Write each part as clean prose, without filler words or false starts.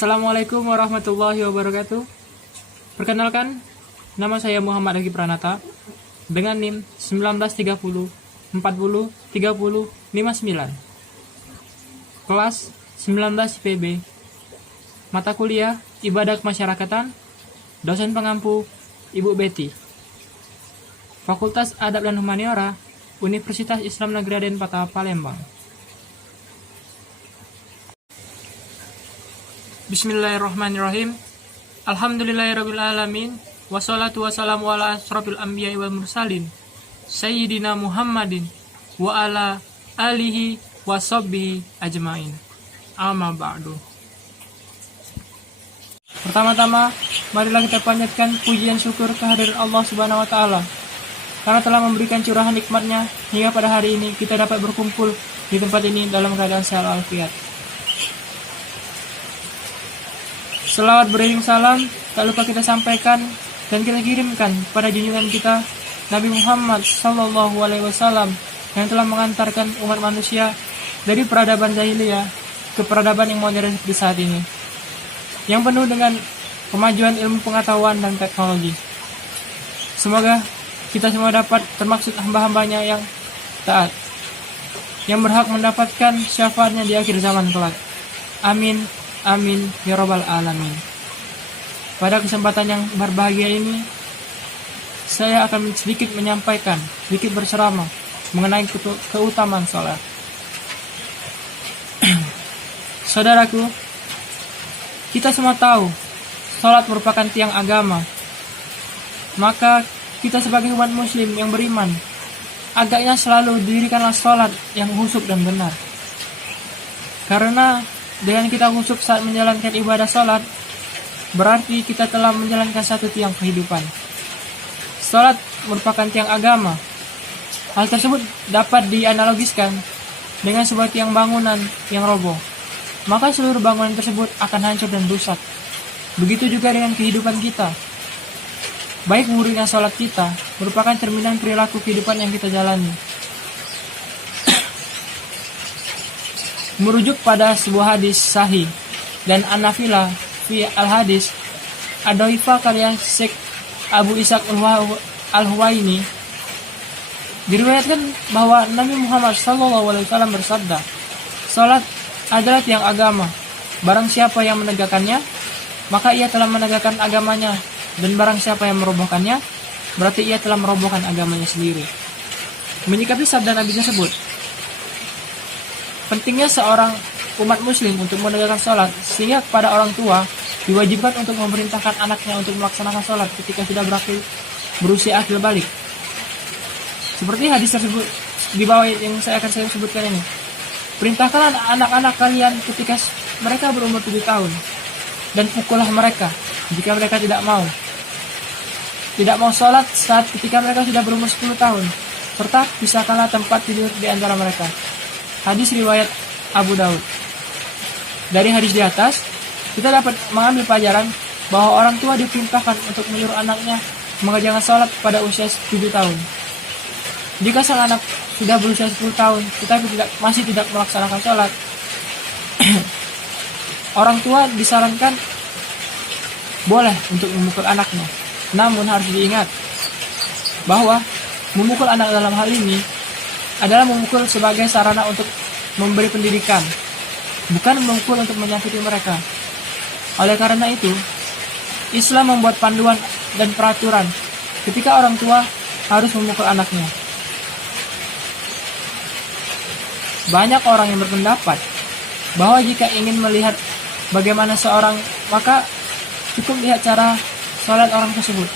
Assalamualaikum warahmatullahi wabarakatuh. Perkenalkan, nama saya Muhammad Agi Pranata dengan NIM 1930 40 30 59. Kelas 19 IPB. Mata kuliah Ibadah Kemasyarakatan. Dosen pengampu Ibu Betty. Fakultas Adab dan Humaniora, Universitas Islam Negeri Denpasar, Palembang. Bismillahirrahmanirrahim. Alhamdulillahirrabbilalamin. Wassalatu wassalamu ala asrofil anbiya wal mursalin Sayyidina Muhammadin wa ala alihi wa sahbihi ajmain. Amma ba'du. Pertama-tama, marilah kita panjatkan pujian syukur kehadiran Allah Subhanahu wa Ta'ala, karena telah memberikan curahan nikmatnya hingga pada hari ini kita dapat berkumpul di tempat ini dalam keadaan sehat walafiat. Selawat beriring salam tak lupa kita sampaikan dan kita kirimkan pada junjungan kita Nabi Muhammad Sallallahu Alaihi Wasallam yang telah mengantarkan umat manusia dari peradaban jahiliyah ke peradaban yang modern seperti saat ini, yang penuh dengan kemajuan ilmu pengetahuan dan teknologi. Semoga kita semua dapat termaksud hamba-hambanya yang taat, yang berhak mendapatkan syafaatnya di akhir zaman kelak. Amin. Amin ya robbal alamin. Pada kesempatan yang berbahagia ini, saya akan sedikit menyampaikan, sedikit berceramah mengenai keutamaan sholat. Saudaraku, kita semua tahu sholat merupakan tiang agama. Maka kita sebagai umat muslim yang beriman, agaknya selalu didirikanlah sholat yang khusyuk dan benar. Karena dengan kita khusyuk saat menjalankan ibadah sholat, berarti kita telah menjalankan satu tiang kehidupan. Sholat merupakan tiang agama. Hal tersebut dapat dianalogiskan dengan sebuah tiang bangunan yang roboh. Maka seluruh bangunan tersebut akan hancur dan rusak. Begitu juga dengan kehidupan kita. Baik buruknya sholat kita merupakan cerminan perilaku kehidupan yang kita jalani. Merujuk pada sebuah hadis sahih dan An-Nafilah fi al-hadis Ad-Dhaifah kalian Syekh Abu Ishaq al-Huwaini diriwayatkan bahwa Nabi Muhammad SAW bersabda, "Salat adalah tiang agama. Barang siapa yang menegakkannya, maka ia telah menegakkan agamanya, dan barang siapa yang merobohkannya, berarti ia telah merobohkan agamanya sendiri." Menyikapi sabda Nabi tersebut, pentingnya seorang umat muslim untuk menegakkan sholat, sehingga kepada orang tua diwajibkan untuk memerintahkan anaknya untuk melaksanakan sholat ketika sudah berusia akil balik. Seperti hadis tersebut di bawah yang saya sebutkan ini. Perintahkanlah anak-anak kalian ketika mereka berumur 7 tahun, dan pukullah mereka jika mereka tidak mau sholat saat ketika mereka sudah berumur 10 tahun, serta pisahkanlah tempat tidur di antara mereka. Hadis riwayat Abu Daud. Dari hadis di atas, kita dapat mengambil pelajaran bahwa orang tua diperintahkan untuk menyuruh anaknya mengerjakan sholat pada usia 7 tahun. Jika sang anak sudah berusia 10 tahun tetapi masih tidak melaksanakan sholat, orang tua disarankan boleh untuk memukul anaknya. Namun harus diingat bahwa memukul anak dalam hal ini adalah memukul sebagai sarana untuk memberi pendidikan, bukan memukul untuk menyakiti mereka. Oleh karena itu, Islam membuat panduan dan peraturan ketika orang tua harus memukul anaknya. Banyak orang yang berpendapat bahwa jika ingin melihat bagaimana seorang, maka cukup lihat cara sholat orang tersebut.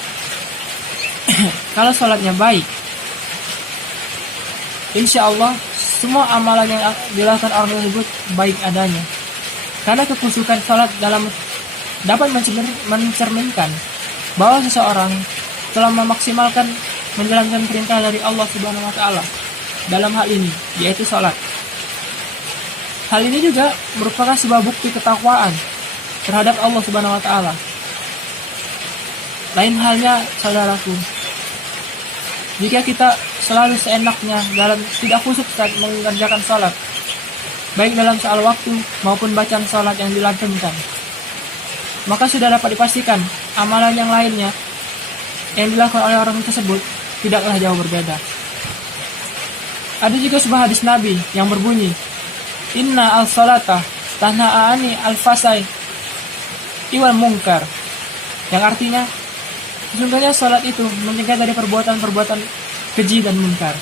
Kalau sholatnya baik, insya Allah semua amalan yang dilakukan orang tersebut baik adanya. Karena kekhusyukan salat dapat mencerminkan bahwa seseorang telah memaksimalkan menjalankan perintah dari Allah Subhanahu wa Ta'ala dalam hal ini, yaitu salat. Hal ini juga merupakan sebuah bukti ketakwaan terhadap Allah Subhanahu wa Ta'ala. Lain halnya saudaraku, jika kita selalu seenaknya dalam tidak khusyuk saat mengerjakan sholat, baik dalam soal waktu maupun bacaan sholat yang dilantunkan, maka sudah dapat dipastikan amalan yang lainnya yang dilakukan oleh orang tersebut tidaklah jauh berbeda. Ada juga sebuah hadis Nabi yang berbunyi, Inna al-salata tanha'ani al-fasai iwal mungkar, yang artinya sesungguhnya salat itu mencegah dari perbuatan-perbuatan keji dan munkar.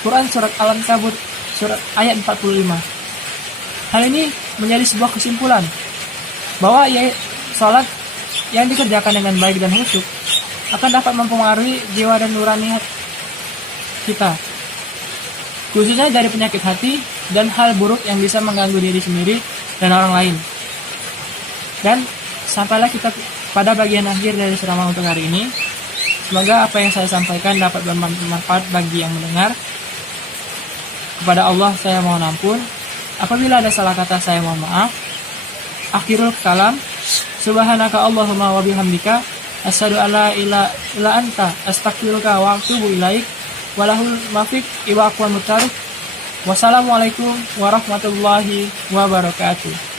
Quran surat Al-Ankabut surat ayat 45. Hal ini menjadi sebuah kesimpulan bahwa salat yang dikerjakan dengan baik dan khusyuk akan dapat mempengaruhi jiwa dan nurani kita, khususnya dari penyakit hati dan hal buruk yang bisa mengganggu diri sendiri dan orang lain. Dan sampailah kita pada bagian akhir dari ceramah untuk hari ini. Semoga apa yang saya sampaikan dapat bermanfaat bagi yang mendengar. Kepada Allah saya mohon ampun. Apabila ada salah kata saya mohon maaf. Akhirul kalam. Subhanaka Allahumma wa bihamdika asyhadu an la ilaha illa anta astaghfiruka wa atubu ilaik. Walahul muwaffiq wa aqwamut thariq. Wassalamualaikum warahmatullahi wabarakatuh.